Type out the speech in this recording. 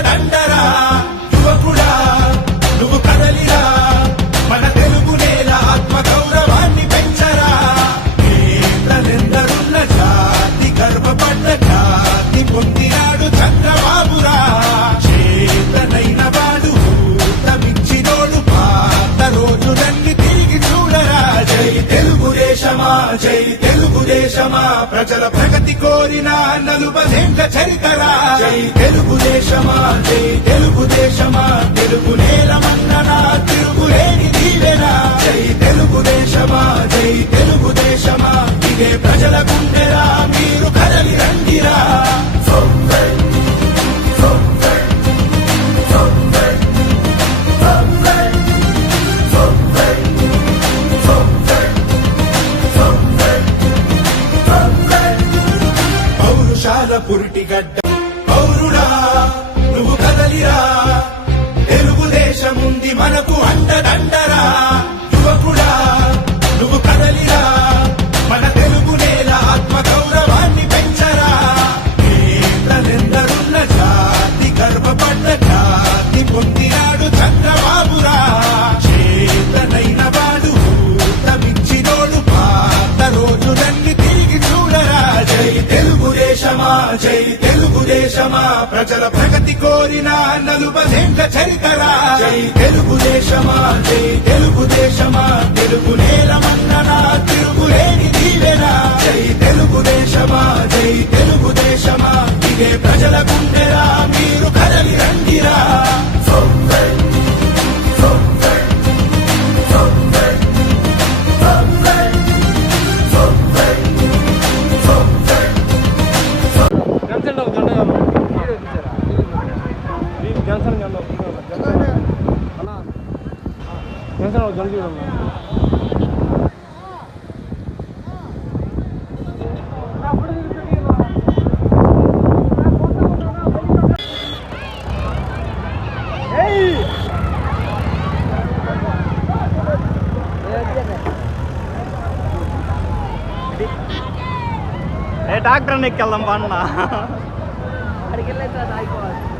అండదండరా యువకుడా నువ్వు కదలిరా మన తెలుగు నేల ఆత్మ గౌరవాన్ని పెంచరా నేతలెందరున్న జాతి గర్వపడ్డ జాతి పొందినాడు చంద్రబాబురా చేతనైన వాడు ఊతమిచ్చినోడు పాత రోజులన్నీ తిరిగి చూడరా జై తెలుగుదేశమా జై తెలుగుదేశమా ప్రజల ప్రగతి కోరిన నలుబదేండ్ల చరితరా జై తెలుగుదేశమా జై తెలుగుదేశమా తెలుగు నేలమన్ననా తిరుగులేని దీవెనా జై తెలుగుదేశమా జై తెలుగుదేశమా ఇదే ప్రజల గుండెరా మీరు కదలి రండిరా పౌరుషాల పురిటిగడ్డ పౌరుడా నువ్వు కదలిరా తెలుగుదేశముంది మనకు అండదండరా యువకుడా నువ్వు కదలిరా మన తెలుగు నేల ఆత్మ గౌరవాన్ని పెంచరా నేతలెందరున్న జాతి గర్వపడ్డ జాతి పొందినాడు చంద్రబాబురా చేతనైన వాడు ఊతమిచ్చినోడు పాత రోజులన్నీ తిరిగి చూడరా జై తెలుగుదేశమా జై తెలుగుదేశమా ప్రజల ప్రగతి కోరిన నలుబదేండ్ల చరితరా జై తెలుగుదేశమా జై తెలుగుదేశమా తెలుగు నేలమన్ననా తిరుగులేని దీవెనా జై తెలుగుదేశమా జై తెలుగుదేశమా ఇదే ప్రజల గుండెరా మీరు కదలి రండిరా డాక్టర్ ఎక్కెళ్దాం బాగున్నా అడిగి వెళ్ళేది